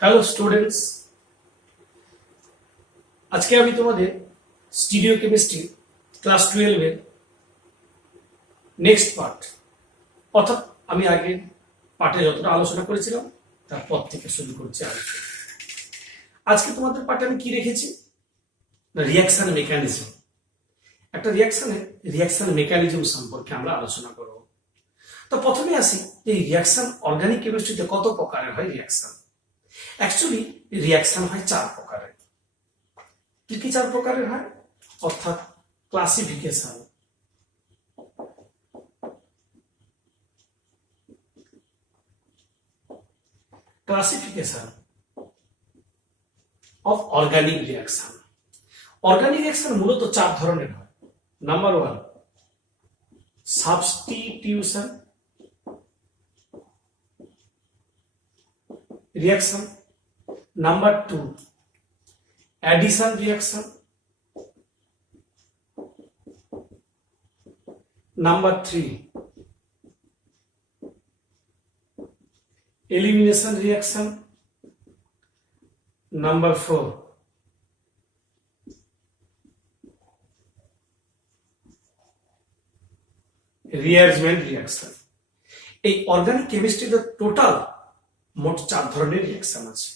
Hello students, আজকে আমি তোমাদের স্টিরিও কেমিস্ট্রি ক্লাস 12 এর নেক্সট পার্ট অর্থাৎ আমি আগে পার্টে যতটা আলোচনা করেছিলাম তারপর থেকে শুরু করছি আলোচনা। আজকে তোমাদের পার্টে আমি কি রেখেছি না, রিয়াকশন মেকানিজম। একটা রিয়াকশন মেকানিজম সম্পর্কে আমরা আলোচনা করব। তো প্রথমে আসি যে রিয়াকশন অর্গানিক কেমিস্ট্রিতে কত প্রকারের হয় রিয়াকশন। অ্যাকচুয়ালি রিয়াকশন হয় 4 প্রকারের। কি কি 4 প্রকারের হয় অর্থাৎ classification, of organic reaction. Organic reaction মূলত 4 ধরনের হয়। Number 1 substitution reaction, number 2 addition reaction, number 3 elimination reaction, number 4 rearrangement reaction। এই অর্গানিক কেমিস্ট্রিতে টোটাল মোট 4 ধরনের রিয়াকশন আছে।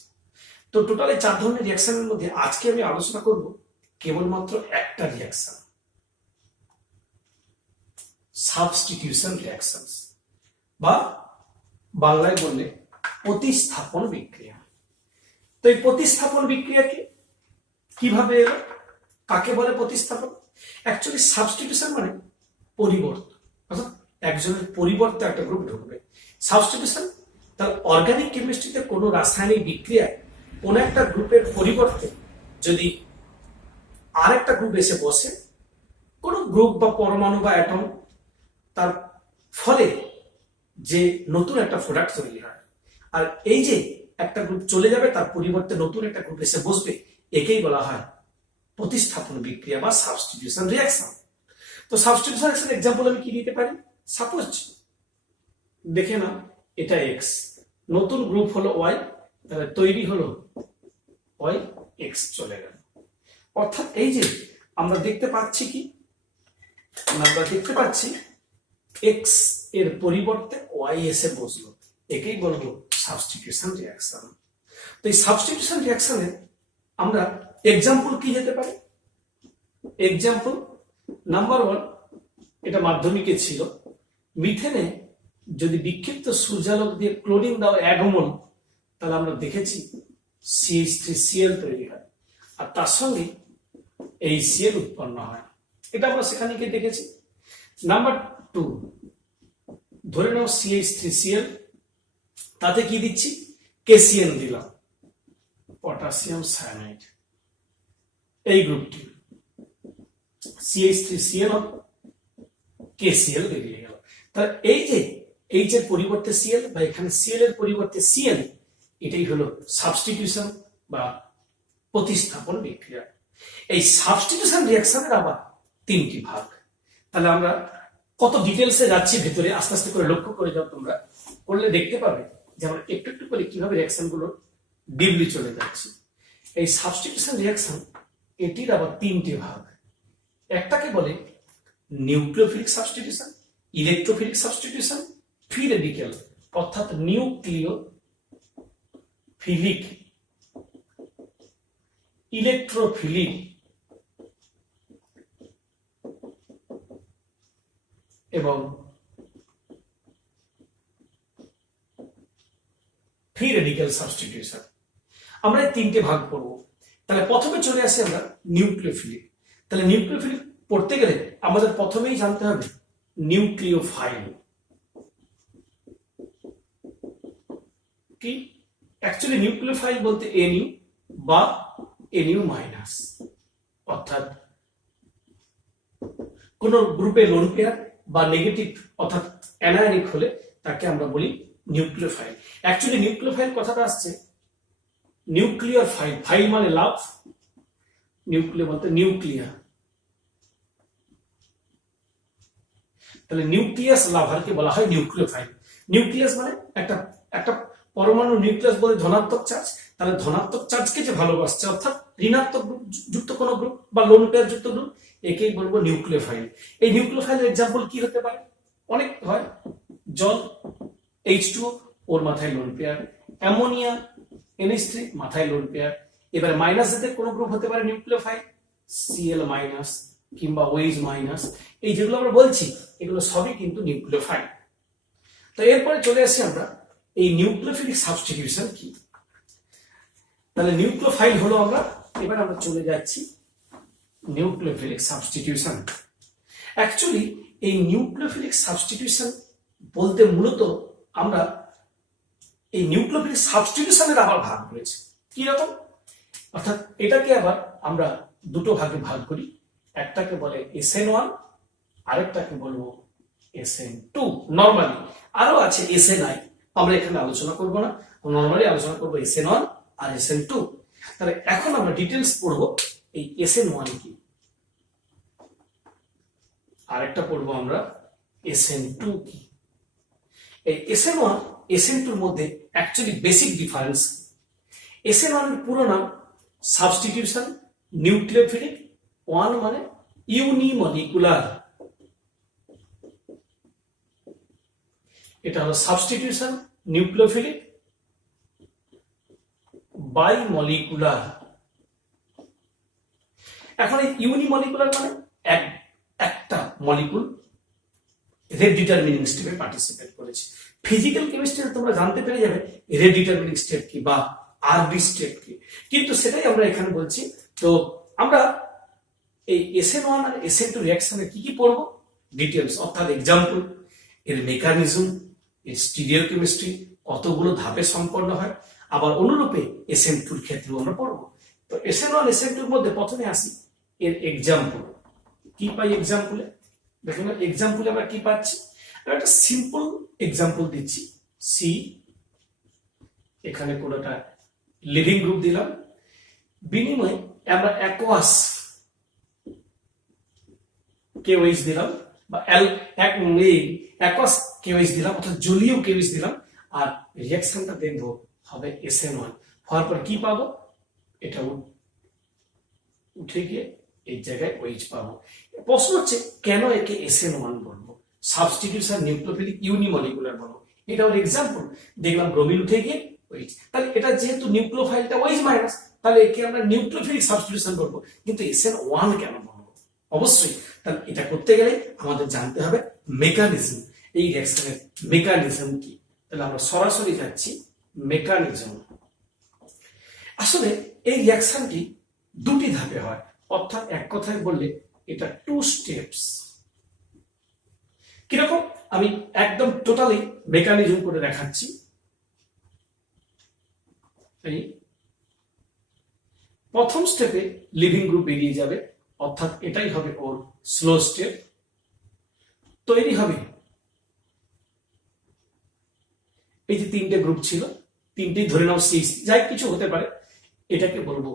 তো টোটাল এই 4 ধরনের রিয়াকশনের মধ্যে আজকে আমি আলোচনা করব কেবলমাত্র একটা রিয়াকশন, সাবস্টিটিউশন রিয়াকশন বা বাংলায় বললে প্রতিস্থাপন বিক্রিয়া। তো এই প্রতিস্থাপন বিক্রিয়াকে কিভাবে এলো, কাকে বলে প্রতিস্থাপন? অ্যাকচুয়ালি সাবস্টিটিউশন মানে পরিবর্তন, অর্থাৎ একজনের পরিবর্তে একটা গ্রুপ ঢুকবে। সাবস্টিটিউশন তার অর্গানিক কেমিস্ট্রিতে কোনো রাসায়নিক বিক্রিয়ায় কোন একটা গ্রুপের পরিবর্তে যদি আরেকটা গ্রুপ এসে বসে, কোন গ্রুপ বা পরমাণু বা অ্যাটম, তার ফলে যে নতুন একটা প্রোডাক্ট তৈরি হয়। আর এই যে একটা গ্রুপ চলে যাবে তার পরিবর্তে নতুন একটা গ্রুপ এসে বসবে, একেই বলা হয় প্রতিস্থাপন বিক্রিয়া বা সাবস্টিটিউশন রিয়াকশন। তো সাবস্টিটিউশন রিয়াকশন এক্সাম্পল আমি কি দিতে পারি? সাপোজ দেখে নাও, এটা এক্স, নতুন গ্রুপ হলো ওয়াই, তাহলে তৈরি হলো ওয়াই এক্স চলে গেল। অর্থাৎ এই যে আমরা দেখতে পাচ্ছি কি, আমরা দেখতে পাচ্ছি এক্স এর পরিবর্তে ওয়াই এসে বসলো, একেই বলবো সাবস্টিটিউশন রিয়াকশন। তো এই সাবস্টিটিউশন রিয়াকশনের আমরা এক্সাম্পল কি যেতে পারে? এক্সাম্পল নাম্বার 1, এটা মাধ্যমিকে ছিল, মিথেনে যদি বিক্ষিপ্ত সূর্যালোক দিয়ে ক্লোরিন দাও 1 মোল, তাহলে আমরা দেখেছি CH3Cl তৈরি হয় আর তার সঙ্গে HCl উৎপন্ন হয়। এটা আমরা সেখানে গিয়ে দেখেছি। নাম্বার 2, ধরে নাও CH3Cl, তাতে কি দিচ্ছি? KCN দিলাম, পটাশিয়াম সায়ানাইড। এই গ্রুপটি CH3Cl KCl বেরিয়ে গেল। তাহলে এই যে H এর পরিবর্তে Cl বা এখানে Cl এর পরিবর্তে Cl, এটাই হলো সাবস্টিটিউশন বা প্রতিস্থাপন বিক্রিয়া। এই সাবস্টিটিউশন রিয়াকশনের আবার 3টি ভাগ। তাহলে আমরা কত ডিটেলসে যাচ্ছি ভেতরে, আস্তে আস্তে করে লক্ষ্য করে যাও, তোমরা করলে দেখতে পাবে যে আমরা একটু একটু করে কিভাবে রিয়াকশন গুলো ডিপলি চলে যাচ্ছে। এই সাবস্টিটিউশন রিয়াকশন এটির আবার 3টি ভাগ। একটাকে বলে nucleophilic substitution, electrophilic substitution, free radical অর্থাৎ নিউক্লিওফিলিক, ইলেকট্রোফিলিক এবং ফ্রি রেডিক্যাল সাবস্টিটিউশন। আমরা এই 3টে ভাগ করব। তাহলে প্রথমে চলে আসি আমরা নিউক্লিওফিলিক। তাহলে নিউক্লিওফিলিক পড়তে গেলে আমাদের প্রথমেই জানতে হবে নিউক্লিওফাইল কি। অ্যাকচুয়ালি নিউক্লিওফাইল বলতে NU বা NU মাইনাস, অর্থাৎ কোন গ্রুপে লোন পেয়ার বা নেগেটিভ অর্থাৎ অ্যানায়নিক হলে তাকে আমরা বলি নিউক্লিওফাইল। অ্যাকচুয়ালি নিউক্লিওফাইল কথাটা আসছে নিউক্লিয়ার ফাইল, ফাইল মানে লাভ, নিউক্লিয়ার বলতে নিউক্লিয়ার। তাহলে নিউক্লিয়াস লাভারকে বলা হয় নিউক্লিওফাইল। নিউক্লিয়াস মানে একটা পরমাণু নিউক্লিয়াস বলে ধনাত্মক চার্জ, তাহলে ধনাত্মক চার্জকে যে ভালোবাসছে অর্থাৎ ঋণাত্মক গ্রুপ যুক্ত কোন গ্রুপ বা লোন পেয়ার যুক্ত গ্রুপ, একেই বলবো নিউক্লিওফাইল। এই নিউক্লিওফাইলের এক্সাম্পল কি হতে পারে? অনেক হয়। জল H2O, ওর মাথায় লোন পেয়ার। অ্যামোনিয়া NH3, মাথায় লোন পেয়ার। এবার মাইনাস জাতের কোন গ্রুপ হতে পারে নিউক্লিওফাইল, Cl মাইনাস কিংবা OH মাইনাস। এই যেগুলো আমরা বলছি এগুলো সবই কিন্তু নিউক্লিওফাইল। তো এরপরে চলে আসি আমরা এই নিউক্লিওফিলিক সাবস্টিটিউশন কি। তাহলে নিউক্লিওফাইল হলো আমরা, এবার আমরা চলে যাচ্ছি নিউক্লিওফিলিক সাবস্টিটিউশন। অ্যাকচুয়ালি এই নিউক্লিওফিলিক সাবস্টিটিউশন বলতে মূলত আমরা এই নিউক্লিওফিলিক সাবস্টিটিউশনের আবার ভাগ করেছি। কি রকম? অর্থাৎ এটাকে আবার আমরা দুটো ভাগে ভাগ করি, একটাকে বলে SN1, আরেকটাকে বলবো SN2। নরমালি আরো আছে SNI, আমরা এখানে আলোচনা করব না, নরমালি আলোচনা করব SN1 আর SN2। তাহলে এখন আমরা ডিটেলস পড়বো এই SN1 কি, আরেকটা পড়বো আমরা SN2 কি। এই SN1 SN2 এর মধ্যে অ্যাকচুয়ালি বেসিক ডিফারেন্স। SN1 এর পুরো নাম সাবস্টিটিউশন নিউক্লিওফিলিক 1 মানে ইউনিমলিকুলার, এটা হলো সাবস্টিটিউশন নিউক্লিওফিলিক বাইমলিকুলার। এখন এই ইউনিমলিকুলার মানে একটা মলিকুল রেট ডিটারমিনিং স্টেপে পার্টিসিপেট করেছে। ফিজিক্যাল কেমিস্ট্রিতে তোমরা জানতে পেরে যাবে রেট ডিটারমিনিং স্টেপ কি বা আরডি স্টেপ কি, কিন্তু সেটাই আমরা এখানে বলছি। তো আমরা এই SN1 আর SN2 রিঅ্যাকশনে কি কি পড়বো ডিটেইলস, অর্থাৎ एग्जांपल, এর মেকানিজম, এর স্টিরিওকেমিস্ট্রি কতগুলো ধাপে সম্পন্ন হয়, আবার অনুরূপে SN2 এর ক্ষেত্রেও আমরা পড়বো। তো SN1 SN2 এর মধ্যে প্রথমে আসি এর एग्जांपल। কি পাই एग्जांपले? দেখুন एग्जांपले আমরা কি পাচ্ছি, একটা সিম্পল एग्जांपल দিচ্ছি। সি, এখানে কোনটা লিভিং গ্রুপ দিলাম, বিনিময়ে আমরা অ্যাকোয়াস কেওএইচ দিলাম বা অ্যাকোয়াস কেওএইচ দিলাম, অর্থাৎ জলীয় কেওএইচ দিলাম, আর রিঅ্যাকশনটা দেখবো হবে SN1। হওয়ার পর কি পাবো, এটা উঠে গিয়ে এই জায়গায় OH পাবো। প্রশ্ন হচ্ছে কেন একে SN1 বলবো, সাবস্টিটিউশন নিউক্লিওফিলিক ইউনিমলিকুলার বলবো? এটা ওর एग्जांपल। দেখলাম ব্রোমিন উঠে গিয়ে OH, তাহলে এটা যেহেতু নিউক্লিওফাইলটা OH মাইনাস, তাহলে একে আমরা নিউক্লিওফিলিক সাবস্টিটিউশন বলবো, কিন্তু SN1 কেন বলবো? অবশ্যই তাহলে এটা করতে গেলে আমাদের জানতে হবে মেকানিজম, এই রিঅ্যাকশনের মেকানিজম কি। তাহলে আমরা সরাসরি যাচ্ছি মেকানিজম। আসলে এই রিঅ্যাকশনটি দুটি ধাপে হয়, অর্থাৎ এক কথায় বললে এটা 2 স্টেপস। কিরকম আমি একদম টোটালি মেকানিজম করে দেখাচ্ছি। এই প্রথম স্টেপে লিভিং গ্রুপ বেরিয়ে যাবে, অর্থাৎ এটাই হবে ওর স্লো স্টেপ। তৈরি হবে এই যে তিনটে গ্রুপ ছিল, তিনটেই ধরে নাও সিক্স, যাই কিছু হতে পারে, এটাকে বলবো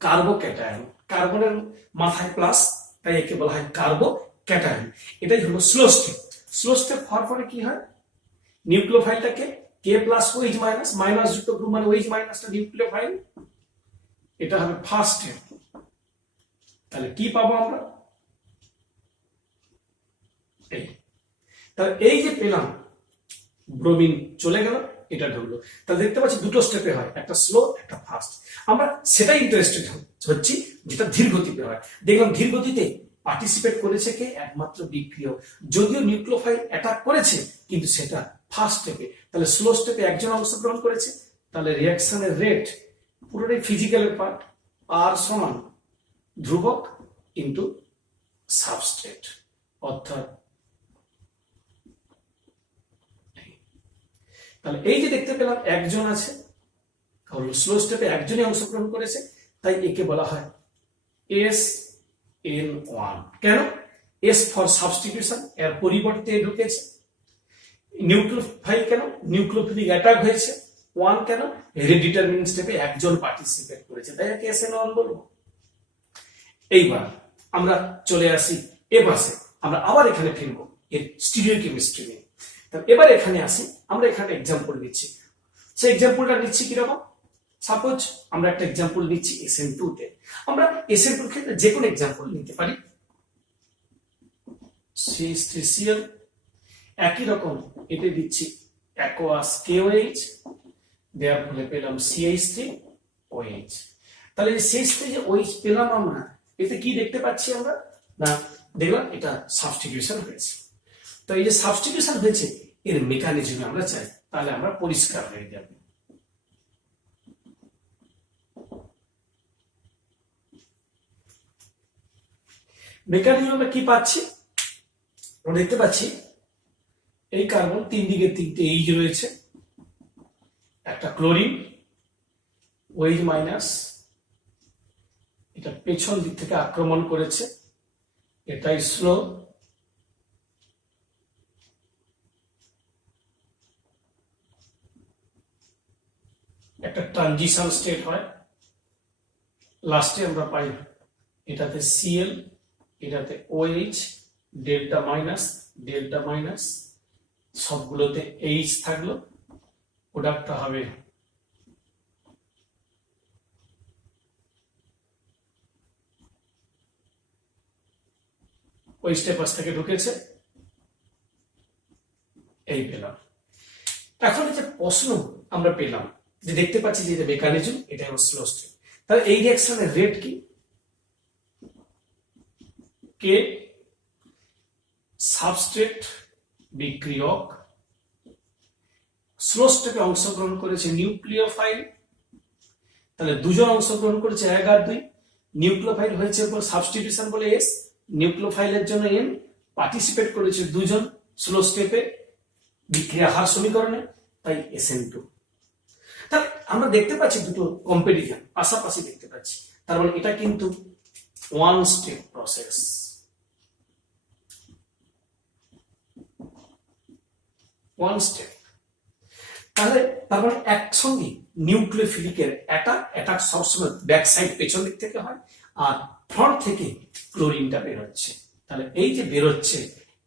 কার্বোক্যাটায়ন। কার্বনের মাথায় প্লাস, তাই একে বলা হয় কার্বোক্যাটায়ন। এটাই হলো স্লো স্টেপ। স্লো স্টেপ হওয়ার পরে কি হয়, নিউক্লিওফাইলটাকে K plus OH minus, minus যুক্ত গ্রুপ মানে OH মাইনাসটা নিউক্লিওফাইল, এটা হবে ফার্স্ট স্টেপ। তাহলে কি পাবো আমরা, এই তাহলে এই যে পেলাম ব্রোমিন চলে গেল, এটা ঢুকলো। তাহলে দেখতে পাচ্ছি দুটো স্টেপে হয়, একটা স্লো একটা ফাস্ট। আমরা সেটাই ইন্টারেস্টেড হচ্ছি যেটা ধীর গতিতে হয়। দেখলাম ধীর গতিতে পার্টিসিপেট করেছে কে, একমাত্র বিক্রিয়ক। যদিও নিউক্লিওফাইল অ্যাটাক করেছে কিন্তু সেটা ফার্স্ট স্টেপে। তাহলে স্লো স্টেপে একজন অংশগ্রহণ করেছে, তাহলে রিঅ্যাকশনের রেট পুরোটাই ফিজিক্যালের পার্ট, আর সমান ধ্রুবক ইন্টু সাবস্ট্রেট, অর্থাৎ তাহলে এই যে দেখতে পেলাম একজন আছে, কারণ স্লো স্টেপে একজনই অংশগ্রহণ করেছে, তাই একে বলা হয় SN1। কেন? S ফর সাবস্টিটিউশন, এর পরিবর্তে ঢুকেছে। নিউক্লিওফাইল কেন? নিউক্লিওফিলিক অ্যাটাক হয়েছে। 1 কেন? রিডিটারমিনিং স্টেপে একজন পার্টিসিপেট করেছে, তাই একে SN1 বলবো। এইবার আমরা চলে আসি এ পাশে, আমরা আবার এখানে ফিরবো এর স্টিরিওকেমিস্ট্রি নিয়ে। তাহলে এবার এখানে আসি, আমরা এখানে एग्जांपल নিচ্ছি। সেই एग्जांपलটা নিচ্ছি কিরকম, সাপোজ আমরা একটা এক্সাম্পল নিচ্ছি SN2 তে। আমরা SN2 এর ক্ষেত্রে যে কোনো এক্সাম্পল নিতে পারি। CH3Cl, একই রকম এটা দিচ্ছি aqueous KOH, দেওয়ার ফলে পেলাম CH3OH। তাহলে CH3 যে OH পেলাম আমরা, এতে কি দেখতে পাচ্ছি আমরা? না, দেখলাম এটা সাবস্টিটিউশন হয়েছে। তো এই যে সাবস্টিটিউশন হয়েছে, এর মেকানিজম আমরা চাই, তাহলে আমরা পরিষ্কার হয়ে যাবে। মেকানিজম আমরা কি পাচ্ছি? আমরা দেখতে পাচ্ছি এই কার্বন তিন দিকে তিনটে এইচ রয়েছে, একটা ক্লোরিন ওএইচ মাইনাস, এটা পেছন দিক থেকে আক্রমণ করেছে, এটাই স্লো, একটা ট্রানজিশন স্টেট হয়, লাস্টে আমরা পাই এটাতে Cl, এটাতে OH, ডেল্টা মাইনাস, সবগুলোতে H থাকলো, প্রোডাক্টটা হবে ওই স্টেপাস থেকে ঢুকেছে, এই পেলাম। এখন যে প্রশ্ন আমরা পেলাম যে দেখতে পাচ্ছি যে মেকানিজম, এটা হলো স্লো স্টেট। তাহলে এই রিঅ্যাকশনের রেট কি? কে সাবস্ট্রেট বিক্রিয়ক, স্লো স্টেপে অংশগ্রহণ করেছে নিউক্লিওফাইল, তাহলে দুজন অংশগ্রহণ করেছে 1 আর 2, নিউক্লিওফাইল হয়েছে সাবস্টিটিউশন বলে S, নিউক্লিওফাইলের জন্য N, পার্টিসিপেট করেছে দুজন স্লো স্টেপে বিক্রিয়া হার সমীকরণে, তাই SN2। তাহলে আমরা দেখতে পাচ্ছি দুটো কম্পিটিশন পাশাপাশি দেখতে পাচ্ছি, তার মানে এটা কিন্তু one step process. One step, তাহলে তার মানে একসঙ্গে নিউক্লিওফিলিকের অ্যাটাক সবসময় ব্যাক সাইড পেছন দিক থেকে হয়, আর ফ্রন্ট থেকে ক্লোরিনটা বেরোচ্ছে। তাহলে এই যে বেরোচ্ছে,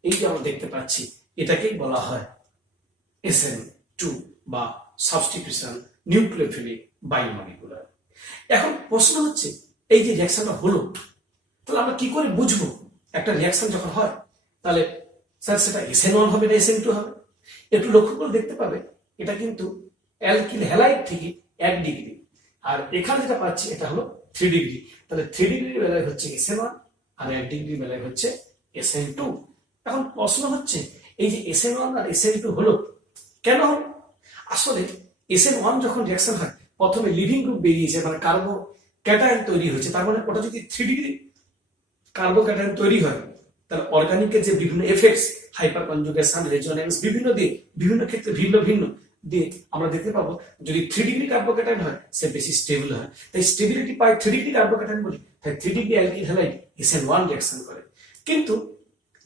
এই যে আমরা দেখতে পাচ্ছি, এটাকেই বলা হয় SN2 বা সাবস্টিটিউশন নিউক্লিওফিলিক বায়োমলিকুলার। এখন প্রশ্ন হচ্ছে, এই যে রিঅ্যাকশনটা হলো, তাহলে আমরা কি করে বুঝবো একটা রিঅ্যাকশন যখন হয়, তাহলে স্যার সেটা SN1 হবে না SN2 হবে? একটু লক্ষ্য করে দেখতে পাবে, এটা কিন্তু অ্যালকিল হ্যালাইড থেকে 1 ডিগ্রি, আর এখানে যেটা পাচ্ছি এটা হলো 3 ডিগ্রি। তাহলে 3 ডিগ্রির বেলায় হচ্ছে SN1 আর 1 ডিগ্রির বেলায় হচ্ছে SN2। এখন প্রশ্ন হচ্ছে, এই যে SN1 আর SN2 হলো কেন হলো? আসলে SN1 যখন রিঅ্যাকশন হয়, প্রথমে লিভিং গ্রুপ বেরিয়েছে, মানে কার্বোক্যাটায়ন তৈরি হয়েছে। তার মানে ওটা যদি 3 ডিগ্রি কার্বোক্যাটায়ন তৈরি হয়, তাহলে অর্গানিকের যে বিভিন্ন এফেক্টস, হাইপার কনজুগেশন, রেজোনেন্স, বিভিন্ন ক্ষেত্রে ভিন্ন দিয়ে আমরা দেখতে পাবো, যদি 3 ডিগ্রি কার্বোক্যাটায়ন হয়, সে বেশি স্টেবল হয়। তাই স্টেবিলিটি পায় 3 ডিগ্রি কার্বোক্যাটায়ন বলি, তাই 3 degree alkyl halide SN1 reaction করে। কিন্তু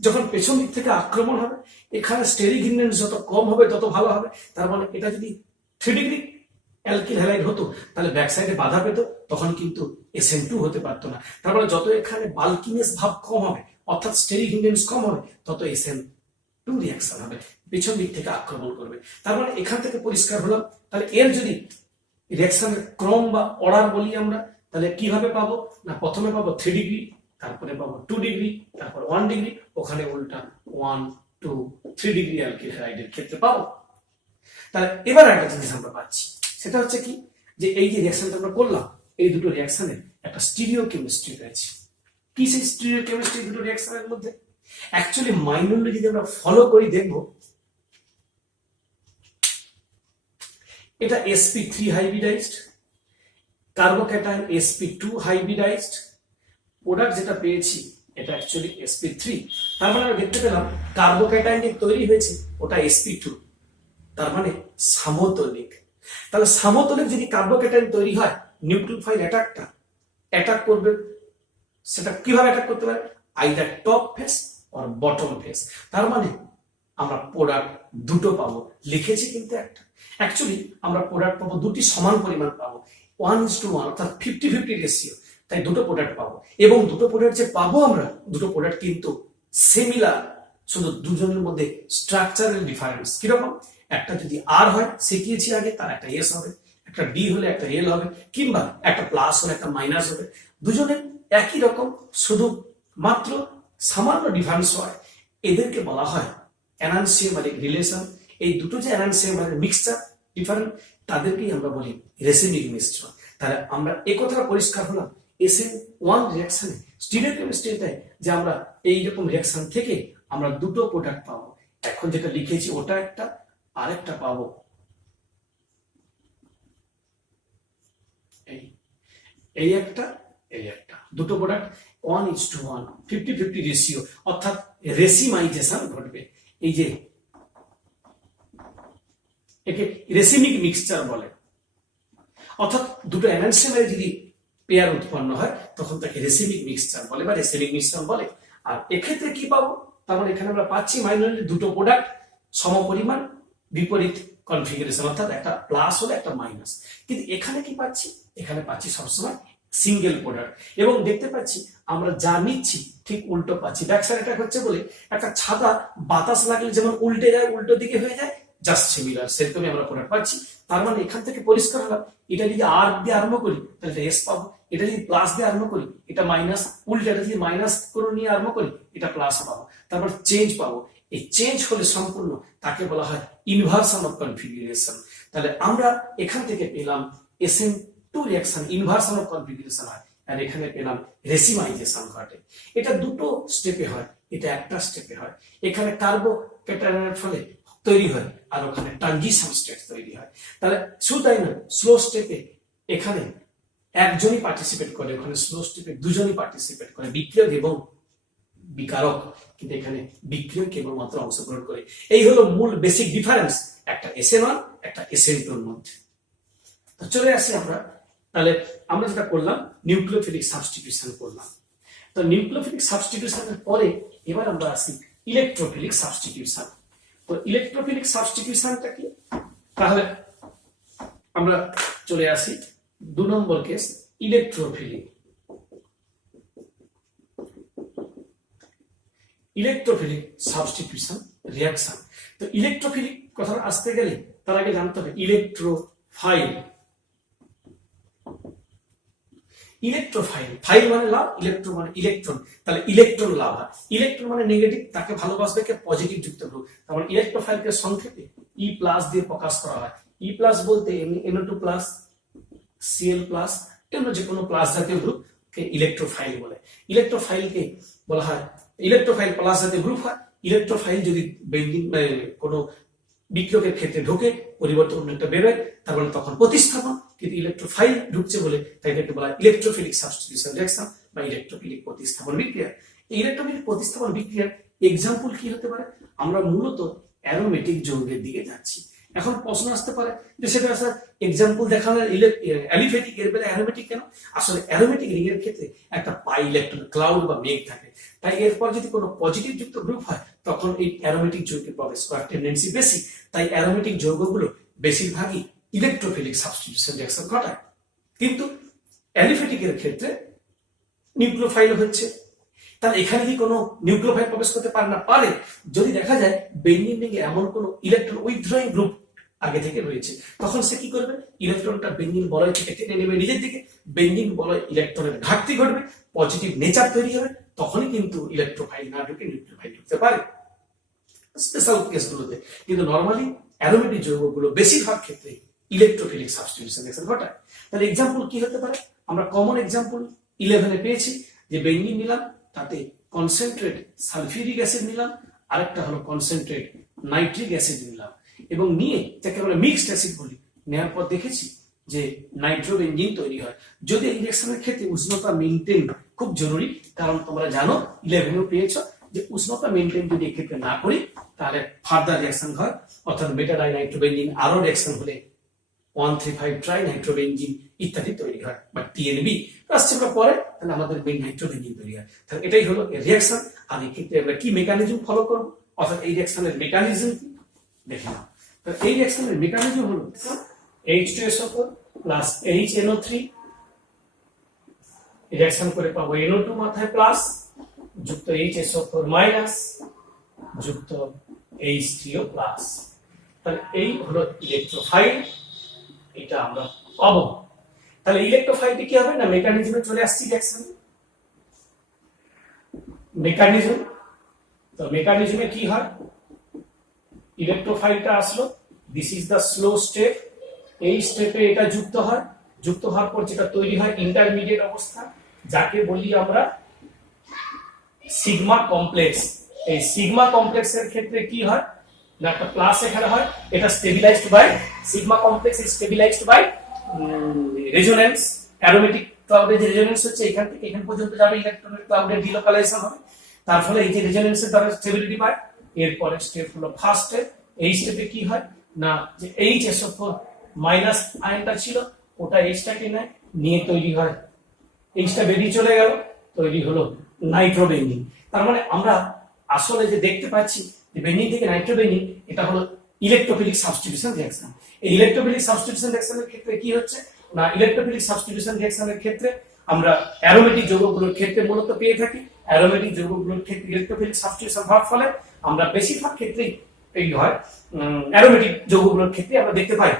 যখন পেছন দিক থেকে আক্রমণ হবে, এখানে স্টেরিক ইনডেন্স যত কম হবে তত ভালো হবে। তার মানে এটা যদি 3 ডিগ্রি অ্যালকিল হ্যালাইড হতো, তাহলে ব্যাক সাইডে বাধা পেত, তখন কিন্তু SN2 হতে পারতো না। তার মানে যত এখানে বাল্কিনেস ভাব কম হবে, অর্থাৎ স্টেরিক ইনডেন্স কম হবে, তত SN2 রিঅ্যাকশন হবে, পেছন দিক থেকে আক্রমণ করবে। তার মানে এখান থেকে পরিষ্কার হলাম, তাহলে এর যদি রিঅ্যাকশনের ক্রম বা অর্ডার বলি আমরা, তাহলে কিভাবে পাবো? না, প্রথমে পাবো 3 ডিগ্রি, তারপরে পাবো 2 ডিগ্রি, তারপর 1 ডিগ্রি, ওখানে উল্টা 1, 2, 3 ডিগ্রি অ্যালকিল হ্যালাইডের ক্ষেত্রে পাবো। তাহলে এবার একটা জিনিস আমরা পাচ্ছি, সেটা হচ্ছে কি, যে এই যে রিঅ্যাকশনটা আমরা করলাম, এই দুটো রিঅ্যাকশনের একটা স্টিরিও কেমিস্ট্রি রয়েছে। কি সেই স্টিরিও কেমিস্ট্রি দুটো রিঅ্যাকশনের মধ্যে? অ্যাকচুয়ালি মাইনরলি যদি আমরা ফলো করি, দেখবো এটা sp3 hybridised, carbocation sp2 hybridised, product যেটা পেয়েছি এটা অ্যাকচুয়ালি sp3। তার মানে আমরা দেখতে পেলাম কার্বোক্যাটায়ন যে তৈরি হয়েছে ওটা sp2, তার মানে সমতলিক। তাহলে সমতলিক যদি কার্বোক্যাটায়ন তৈরি হয়, নিউক্লিওফাইল অ্যাটাক করবে, সেটা কিভাবে অ্যাটাক করতে পারে? Either top face or bottom face. তার মানে আমরা প্রোডাক্ট দুটো পাবো, লিখেছি কিন্তু একটা। অ্যাকচুয়ালি আমরা প্রোডাক্ট পাবো দুটি সমান পরিমাণ পাবো, 1:1, অর্থাৎ 50-50 রেশিও। তাই দুটো প্রোডাক্ট পাবো, এবং দুটো প্রোডাক্ট যে পাবো আমরা, দুটো প্রোডাক্ট কিন্তু সিমিলার, শুধু দুজনের মধ্যে স্ট্রাকচারাল ডিফারেন্স। কিরকম? একটা যদি আর হয়, শিখিয়েছি আগে, তার একটা এস হবে, একটা ডি হলে একটা এল হবে, কিংবা একটা প্লাস হলে একটা মাইনাস হবে। দুজনের একই রকম, শুধু মাত্র সামান্য ডিফারেন্স হয়, এদেরকে বলা হয় এনানসিওম্যাটিক রিলেশন। এই দুটো যে এনানসিওম্যাটিক মিক্সচার ডিফারেন্ট, তাদেরকেই আমরা বলি রেসিমিক মিক্সচার। তাহলে আমরা এই কথাটা পরিষ্কার হলাম, SN1 রিঅ্যাকশনে স্টিরিওকেমিস্ট্রিতে যে আমরা এইরকম রিঅ্যাকশন থেকে আমরা দুটো প্রোডাক্ট পাবো। এখন যেটা লিখেছি ওটা একটা, আরেকটা পাবো এই একটা, এই একটা, দুটো প্রোডাক্ট 1:1 50-50 রেশিও, অর্থাৎ রেসিমাইজেশন ঘটবে। এই যে একে রেসিমিক মিক্সচার বলে, অর্থাৎ দুটো এনানসিওমারে যদি পেয়ার উৎপন্ন হয় তখন তাকে রেসিমিক মিক্সচার বলে বা রেসিমিক মিশ্রণ বলে। আর এক্ষেত্রে কি পাবো, তার মানে এখানে আমরা পাচ্ছি মাইনরিটি দুটো প্রোডাক্ট সমপরিমাণ বিপরীত কনফিগারেশন, অর্থাৎ একটা প্লাস হলে একটা মাইনাস। কিন্তু এখানে কি পাচ্ছি, এখানে পাচ্ছি সবসময় সিঙ্গেল প্রোডাক্ট, এবং দেখতে পাচ্ছি আমরা যা নিচ্ছি ঠিক উল্টো পাচ্ছি। ব্যাক সাইড অ্যাটাক হচ্ছে বলে একটা ছাতা বাতাস লাগলে যেমন উল্টে যায়, উল্টো দিকে হয়ে যায়, জাস্ট সিমিলার সেরকমই আমরা প্রোডাক্ট পাচ্ছি। তার মানে এখান থেকে পরিষ্কার হলাম, এটা যদি আর দিয়ে আরম্ভ করি তাহলে এটা এস পাবো, এটা যদি প্লাস দিয়ে আরম্ভ করি এটা মাইনাস, উল্টা যদি মাইনাস করে নিয়ে আরম্ভ করি এটা প্লাস পাবো, তারপর চেঞ্জ পাবো। এই চেঞ্জ হলে সম্পূর্ণ তাকে বলা হয় ইনভার্সন অফ কনফিগারেশন। তাহলে আমরা এখান থেকে পেলাম SN2 reaction inversion of configuration হয়, আর এখানে পেলাম রেসিমাইজেশন ঘটে। এটা দুটো স্টেপে হয়, এটা একটা স্টেপে হয়। এখানে কার্বোক্যাটায়নের ফলে তৈরি হয়, আর ওখানে ট্রানজিশন স্টেট তৈরি হয়। তাহলে শুধু তাই নয়, স্লো স্টেপে এখানে একজনই পার্টিসিপেট করে, ওখানে স্লো স্টেপে দুজনই পার্টিসিপেট করে, বিক্রিয়ক এবং বিকারক, কিন্তু এখানে বিক্রিয়ক কেবলমাত্র অংশগ্রহণ করে। এই হলো মূল বেসিক ডিফারেন্স একটা SN1 একটা SN2 এর মধ্যে। তো চলে আসি আমরা, তাহলে আমরা যেটা করলাম নিউক্লিওফিলিক সাবস্টিটিউশন করলাম। তো নিউক্লিওফিলিক সাবস্টিটিউশনের পরে এবার আমরা আসি ইলেকট্রোফিলিক সাবস্টিটিউশন। তো ইলেকট্রোফিলিক সাবস্টিটিউশনটা কি, তাহলে আমরা চলে আসি 2 নম্বর কেস, ইলেকট্রোফিলিক। Electrophilic substitution reaction. তো ইলেকট্রোফিলিক কথা আসতে গেলে তার আগে জানতে হবে ইলেকট্রোফাইল। ইলেকট্রোফাইল, ফাইল মানে লাভ, ইলেকট্রো মানে ইলেকট্রন, তাহলে ইলেকট্রন লাভ হয়। ইলেকট্রন মানে নেগেটিভ, তাকে ভালোবাসবে কে পজিটিভ যুক্ত গ্রুপ। তারপর ইলেকট্রোফাইলকে সংক্ষেপে E+ দিয়ে প্রকাশ করা হয়। E+ বলতে NO2+, Cl+, অন্য যে কোনো প্লাস জাতীয় গ্রুপকে ইলেকট্রোফাইল বলে। ইলেকট্রোফাইলকে বলা হয়, ইলেকট্রোফাইল প্লাস জাতীয় গ্রুপ হয়। ইলেকট্রোফাইল যদি কোনো বিক্রিয়কের ক্ষেত্রে ঢোকে, পরিবর্তন একটা বেরোয়, তার মানে তখন প্রতিস্থাপন। কিন্তু ইলেকট্রোফাইল ঢুকছে বলে তাই এটাকে বলা হয় ইলেকট্রোফিলিক সাবস্টিটিউশন রিঅ্যাকশন বা ইলেকট্রোফিলিক প্রতিস্থাপন বিক্রিয়া। এই ইলেকট্রোফিলিক প্রতিস্থাপন বিক্রিয়ার এক্সাম্পল কি হতে পারে, আমরা মূলত অ্যারোমেটিক যৌগের দিকে যাচ্ছি। এখন প্রশ্ন আসতে পারে যে সেটা স্যার এক্সাম্পল দেখানোর অ্যালিফেটিক, এর বেলা অ্যারোমেটিক কেন? আসলে অ্যারোমেটিক রিং এর ক্ষেত্রে একটা পাই ইলেকট্রন ক্লাউড বা মেঘ থাকে, তাই এরপর যদি কোনো পজিটিভ যুক্ত গ্রুপ হয় তখন এই অ্যারোমেটিক যৌগে প্রবেশ করার টেন্ডেন্সি বেশি। তাই অ্যারোমেটিক যৌগগুলো বেশিরভাগই ইলেকট্রোফিলিক সাবস্টিটিউশন রিঅ্যাকশন ঘটায়। কিন্তু অ্যালিফেটিক এর ক্ষেত্রে নিউক্লিওফাইল হচ্ছে, তাহলে এখানে কি কোনো নিউক্লিওফাইল প্রবেশ করতে পারে না? পারে, যদি দেখা যায় বেঞ্জিন রিংয়ে এমন কোনো ইলেকট্রন উইথড্রয়িং গ্রুপ আগে থেকে রয়েছে, তখন সে কি করবে, ইলেকট্রনটা বেঞ্জিন বলয় থেকে টেনে নেবে নিজের দিকে, বেঞ্জিন বলয় ইলেকট্রনের ঘাটতি ঘটবে, পজিটিভ নেচার তৈরি হবে, তখনই কিন্তু ইলেকট্রোফাইল না ঢুকে নিউক্লিওফাইল ঢুকতে পারে স্পেশাল কেসগুলোতে। কিন্তু নর্মালি অ্যারোমেটিক যৌগগুলো বেশিরভাগ ক্ষেত্রে ইলেকট্রোফিলিক সাবস্টিটিউশন রিঅ্যাকশন ঘটায়। তাহলে এক্সাম্পল কি হতে পারে, আমরা কমন এক্সাম্পল 11 এ পেয়েছি যে বেঞ্জিন নিলাম, তাতে কনসেন্ট্রেট সালফিউরিক অ্যাসিড নিলাম, আরেকটা হলো কনসেন্ট্রেট নাইট্রিক অ্যাসিড নিলাম, এবং নিয়ে যাকে আমরা মিক্সড অ্যাসিড বলি, নেওয়ার পর দেখেছি যে নাইট্রোবেঞ্জিন তৈরি হয়। যদি এই রিঅ্যাকশনের ক্ষেত্রে উষ্ণতা মেনটেন খুব জরুরি, কারণ তোমরা জানো 11 পেয়েছো যে উষ্ণতা মেনটেন যদি এক্ষেত্রে না করি তাহলে ফার্দার রিঅ্যাকশন হয়, অর্থাৎ বেটা ডাই নাইট্রোবেঞ্জিন আরো রিঅ্যাকশন হলে 1,3,5 ট্রাই নাইট্রোবেঞ্জিন ইত্যাদি তৈরি হয়, বা TNB আসছে পরে, তাহলে আমাদের মেইন নাইট্রোবেঞ্জিন তৈরি হয়। তাহলে এটাই হলো রিঅ্যাকশন। আর এই ক্ষেত্রে আমরা কি মেকানিজম ফলো করব, অর্থাৎ এই রিঅ্যাকশনের মেকানিজম কি দেখে নাও। তাহলে এই রিঅ্যাকশনের মেকানিজম হলো H2SO4 প্লাস HNO3 রিঅ্যাকশন করে পাবো NO2 মাথায় প্লাস যুক্ত HSO4 মাইনাস যুক্ত H3O প্লাস। তাহলে এই হলো ইলেকট্রোফাইল, এটা আমরা অবম। তাহলে ইলেকট্রোফাইলটি কি হবে না মেকানিজমে চলে আসছি রিঅ্যাকশন। মেকানিজম, তো মেকানিজমে কি হয়, ইলেকট্রোফাইলটা আসলো, this is the slow step, এই স্টেপে এটা যুক্ত হয়, যুক্ত হওয়ার পর যেটা তৈরি হয় ইন্টারমিডিয়েট অবস্থা, যাকে বলি আমরা সিগমা কমপ্লেক্স। এই সিগমা কমপ্লেক্সের ক্ষেত্রে কি হয় না একটা প্লাস এখানে হয়, এটা stabilized by sigma complex is stabilized by resonance, aromatic ক্লাউডের যে রেজোনেন্স হচ্ছে এখান থেকে এখান পর্যন্ত যাবে, ইলেকট্রনের ক্লাউডের ডিলোকালাইজেশন হবে, তার ফলে এই যে রেজোনেন্সের দ্বারা স্টেবিলিটি পায়। এরপরে স্টেপ হলো ফার্স্ট স্টেপ, এই স্টেপে কি হয় না যে HSO4 মাইনাস আয়নটা ছিল ওটা এইচটাকে নেয়, নিয়ে তৈরি হয়, এইচটা বেরিয়ে চলে গেল, তৈরি হলো নাইট্রোবেঞ্জিন। তার মানে আমরা আসলে যে দেখতে পাচ্ছি যে বেঞ্জিন থেকে নাইট্রোবেঞ্জিন, এটা হলো ইলেকট্রোফিলিক সাবস্টিটিউশন রিঅ্যাকশন। এই ইলেকট্রোফিলিক সাবস্টিটিউশন রিঅ্যাকশনের ক্ষেত্রে কি হচ্ছে না ইলেকট্রোফিলিক সাবস্টিটিউশন রিঅ্যাকশনের ক্ষেত্রে আমরা অ্যারোমেটিক যৌগগুলোর ক্ষেত্রে মূলত পেয়ে থাকি, অ্যারোমেটিক যৌগগুলোর ক্ষেত্রে ইলেকট্রোফিলিক সাবস্টিটিউশন হওয়ার ফলে আমরা বেশিরভাগ ক্ষেত্রেই এই হয় অ্যারোমেটিক যৌগগুলোর ক্ষেত্রে আমরা দেখতে পাই।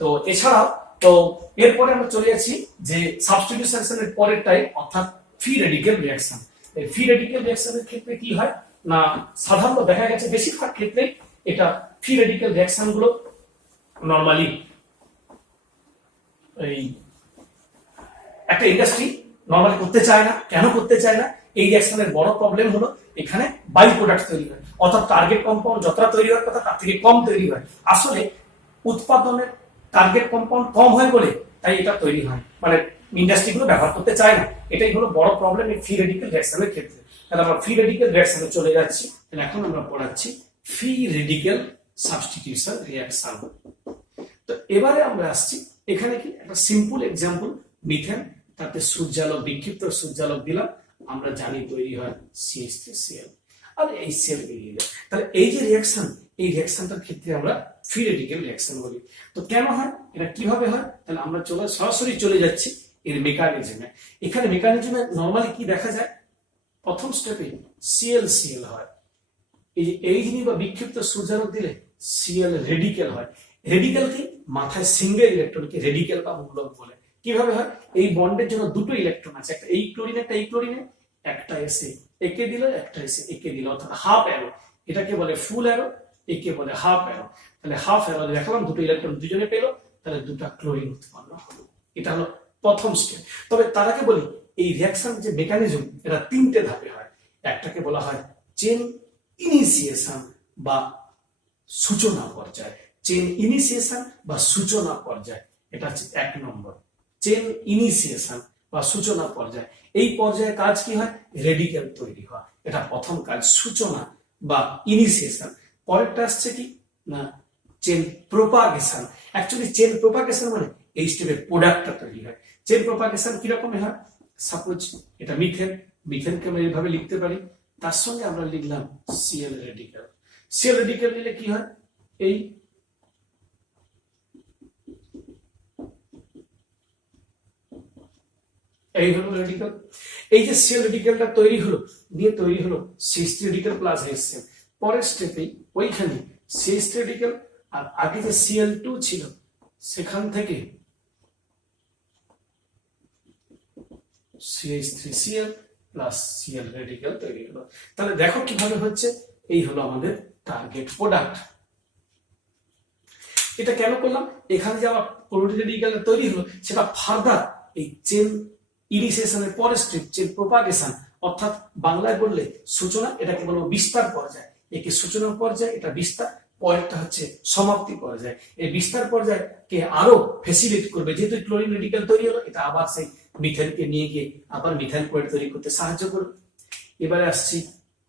তো এছাড়াও তো এরপরে আমরা চলে যাচ্ছি যে সাবস্টিটিউশনের পরেরটাই অর্থাৎ ফ্রি রেডিক্যাল রিঅ্যাকশন। এই ফ্রি রেডিক্যাল রিঅ্যাকশনের ক্ষেত্রে কি হয় না সাধারণত দেখা গেছে বেশিরভাগ ক্ষেত্রে এটা ফ্রি রেডিক্যাল রিঅ্যাকশন গুলো নরমালি এই একটা ইন্ডাস্ট্রি নরমালি করতে চায় না। কেন করতে চায় না? এই রিঅ্যাকশনের বড় প্রবলেম হলো এখানে বাই প্রোডাক্ট তৈরি হয়, অর্থাৎ টার্গেট কম্পাউন্ড যতটা তৈরি হওয়ার কথা তার থেকে কম তৈরি হয়। আসলে উৎপাদনের টার্গেট কম্পাউন্ড কম হয় বলে তাই এটা তৈরি হয়, মানে ইন্ডাস্ট্রিগুলো ব্যবহার করতে চায় না। এটাই হলো বড় প্রবলেম এই ফ্রি রেডিক্যাল রিঅ্যাকশনের ক্ষেত্রে। তাহলে আমরা ফ্রি রেডিক্যাল রিঅ্যাকশনে চলে যাচ্ছি। তাহলে এখন আমরা পড়াচ্ছি ফ্রি রেডিক্যাল সাবস্টিটিউশন রিঅ্যাকশন। তো এবারে আমরা আসছি এখানে কি একটা সিম্পল এক্সাম্পল, মিথেন, তাতে সূর্যালোক বিক্ষিপ্ত সূর্যালোক দিলাম, আমরা জানি তৈরি হয় CH3Cl আর HCl বেরিয়ে যায়। তাহলে এই যে রিঅ্যাকশন, এই রিঅ্যাকশনটার ক্ষেত্রে আমরা ফ্রি রেডিক্যাল রিঅ্যাকশন বলি। তো কেন হয়, এটা কিভাবে হয়, তাহলে আমরা সরাসরি চলে যাচ্ছি এর মেকানিজমে। এখানে মেকানিজমে নরমালি কি দেখা যায়, প্রথম স্টেপে ClCl হয়, এই যে H বা বিক্ষিপ্ত সূর্যালোক দিলে Cl রেডিক্যাল হয়। রেডিক্যাল কি মাথায় সিঙ্গেল ইলেকট্রনকে রেডিক্যাল বা মূলক বলে। কিভাবে হয়, এই বন্ডের জন্য দুটো ইলেকট্রন আছে, একটা এই ক্লোরিন একটা এই ক্লোরিনে, একটা এসে একে দিল একটা এসে একে দিল, অর্থাৎ হাফ অ্যারো। এটাকে বলে ফুল অ্যারো, একে বলে হাফ অ্যারো। তাহলে হাফ অ্যারো দেখালাম, দুটো ইলেকট্রন দুজনে পেলো, তাহলে দুটো ক্লোরিন উৎপন্ন হলো। এটা হলো প্রথম স্টেপ। তবে তার আগে বলি এই রিঅ্যাকশন যে মেকানিজম এটা তিনটে ধাপে হয়। একটাকে বলা হয় চেন ইনিশিয়েশন বা সূচনা পর্যায়, চেন ইনিশিয়েশন বা সূচনা পর্যায়, এটা হচ্ছে এক নম্বর চেন ইনিশিয়েশন বা সূচনা পর্যায়। এই পর্যায়ে কাজ কি হয়, রেডিক্যাল তৈরি হয়, এটা প্রথম কাজ সূচনা বা ইনিশিয়েশন। পরেরটা আসছে কি না chain propagation. Actually chain propagation মানে এই স্টেপে প্রোডাক্টটা তৈরি হয়। চেন প্রোপাগেশন কি রকম হয়, সাপোজ এটা মিথেন, মিথেনকে আমরা এইভাবে লিখতে পারি, তার সঙ্গে আমরা লিখলাম Cl রেডিক্যাল। Cl রেডিক্যাল নিলে কি হয়, এই হলো রেডিক্যাল। এই যে Cl রেডিক্যালটা তৈরি হলো, দিয়ে তৈরি হলো CH3 রেডিক্যাল প্লাস HCl। পরের স্টেপে ওইখানে CH3 রেডিক্যাল আর আগে যে Cl2 ছিল সেখান থেকে CH3Cl প্লাস Cl রেডিক্যাল তৈরি হলো। তাহলে দেখো কিভাবে হচ্ছে, এই হলো আমাদের টার্গেট প্রোডাক্ট। এটা কেন করলাম, এখানে যে আবার ক্লোরিন রেডিক্যাল তৈরি হলো সেটা ফার্দার এই চেন ইনিশিয়েশনের পরের স্টেপ চেন প্রোপাগেশন, অর্থাৎ বাংলায় বললে সূচনা, এটাকে বলবো বিস্তার পর্যায়। একে সূচনা পর্যায়, এটা বিস্তার, পরেরটা হচ্ছে সমাপ্তি পর্যায়। এই বিস্তার পর্যায়কে আরো ফ্যাসিলিটেট করবে, যেহেতু ক্লোরিন রেডিক্যাল তৈরি হলো এটা আবার সেই মিথেনকে নিয়ে গিয়ে আবার মিথাইল কোয়েট তৈরি করতে সাহায্য করবে। এবারে আসছি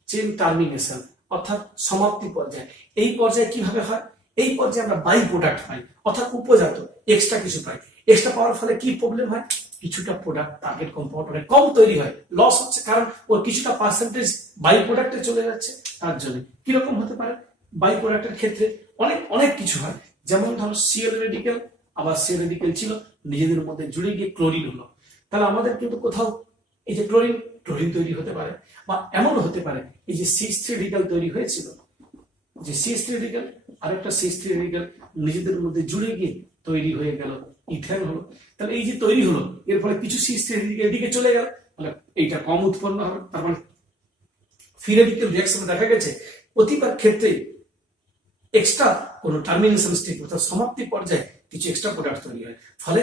চেন টার্মিনেশন অর্থাৎ সমাপ্তি পর্যায়। এই পর্যায়ে কিভাবে হয়, এই পর্যায়ে আমরা বাই প্রোডাক্ট পাই, অর্থাৎ উপজাত এক্সট্রা কিছু পাই। এক্সট্রা পাওয়ার ফলে কি প্রবলেম হয়, কিছুটা প্রোডাক্ট টার্গেট কম্পাউন্ড অনেক কম তৈরি হয়, লস হচ্ছে, কারণ ওর কিছুটা পার্সেন্টেজ বাই প্রোডাক্টে চলে যাচ্ছে। তার জন্য কিরকম হতে পারে, বাই প্রোডাক্টের ক্ষেত্রে অনেক অনেক কিছু হয়। যেমন ধরো Cl রেডিক্যাল, আবার Cl রেডিক্যাল ছিল নিজেদের মধ্যে জুড়ে গিয়ে ক্লোরিন হলো, তাহলে আমাদের কিন্তু কোথাও এই যে ক্লোরিন ক্লোরিন তৈরি হতে পারে, বা এমন হতে পারে এই যে CH3 রেডিক্যাল তৈরি হয়েছিল, যে CH3 রেডিক্যাল আরেকটা CH3 রেডিক্যাল নিজেদের মধ্যে জুড়ে গিয়ে তৈরি হয়ে গেল ইথেন হলো। তাহলে এই যে তৈরি হলো, এর ফলে কিছু C3 এদিকে চলে গেল, তাহলে এইটা কম উৎপন্ন হবে। তার মানে ফিরেডিক্যাল রিঅ্যাকশনে দেখা গেছে প্রতিবার ক্ষেত্রে এক্সট্রা কোনো টার্মিনেশন স্টেপ অর্থাৎ সমাপ্তি পর্যায়ে কিছু এক্সট্রা প্রোডাক্ট তৈরি হয়, ফলে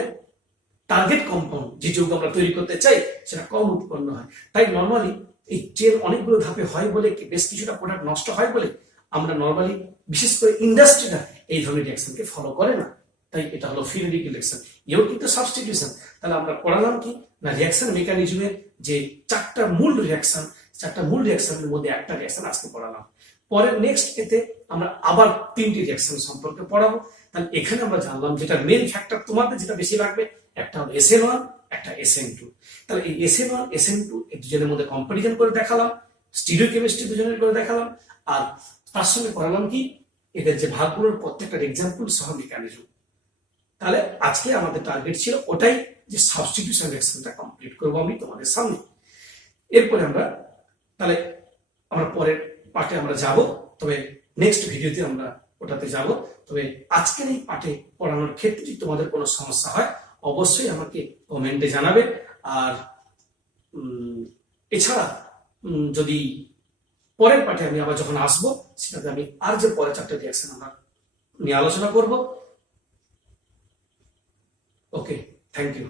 টার্গেট কম্পাউন্ড যে যৌগ আমরা তৈরি করতে চাই সেটা কম উৎপন্ন হয়। তাই নর্মালি এই চেন অনেকগুলো ধাপে হয় বলে বেশ কিছুটা প্রোডাক্ট নষ্ট হয় বলে আমরা নর্মালি বিশেষ করে ইন্ডাস্ট্রিটা এই ধরনের রিঅ্যাকশনকে ফলো করে না। তাই এটা হলো ফ্রি রেডিক্যাল রিঅ্যাকশন, এও কিন্তু সাবস্টিটিউশন। তাহলে আমরা পড়ালাম কি না, রিঅ্যাকশন মেকানিজমের যে চারটা মূল রিঅ্যাকশনের মধ্যে একটা রিঅ্যাকশন আজকে পড়ালাম। পরের নেক্সট এতে আমরা আবার 3টি রিঅ্যাকশন সম্পর্কে পড়াবো। তাহলে এখানে আমরা জানলাম যেটা মেন ফ্যাক্টর তোমাদের যেটা বেশি লাগবে, একটা হলো SN1, একটা SN2। তাহলে এই SN1 SN2 এই দুজনের মধ্যে কম্পারিজন করে দেখালাম, স্টিরিওকেমিস্ট্রি দুজনের করে দেখালাম, আর তার সঙ্গে করালাম কি এদের যে ভাগগুলোর প্রত্যেকটা এক্সাম্পল সহ মেকানিজম। তাহলে আজকে আমাদের টার্গেট ছিল ওটাই, যে সাবস্টিটিউশন রিঅ্যাকশনটা কমপ্লিট করবো আমি তোমাদের সামনে। এরপরে আমরা পরের পার্টে আমরা যাব, তবে নেক্সট ভিডিওতে আমরা ওটাতে যাব। তবে আজকের এই পার্টে পড়ানোর ক্ষেত্রে যদি তোমাদের কোনো সমস্যা হয় অবশ্যই আমাকে কমেন্টে জানাবে। আর এছাড়া যদি পরের পার্টে আমি আবার যখন আসবো সেটাতে আমি আর যে পরের 4টা রিঅ্যাকশন আমরা নিয়ে আলোচনা করব। ওকে, থ্যাংক ইউ।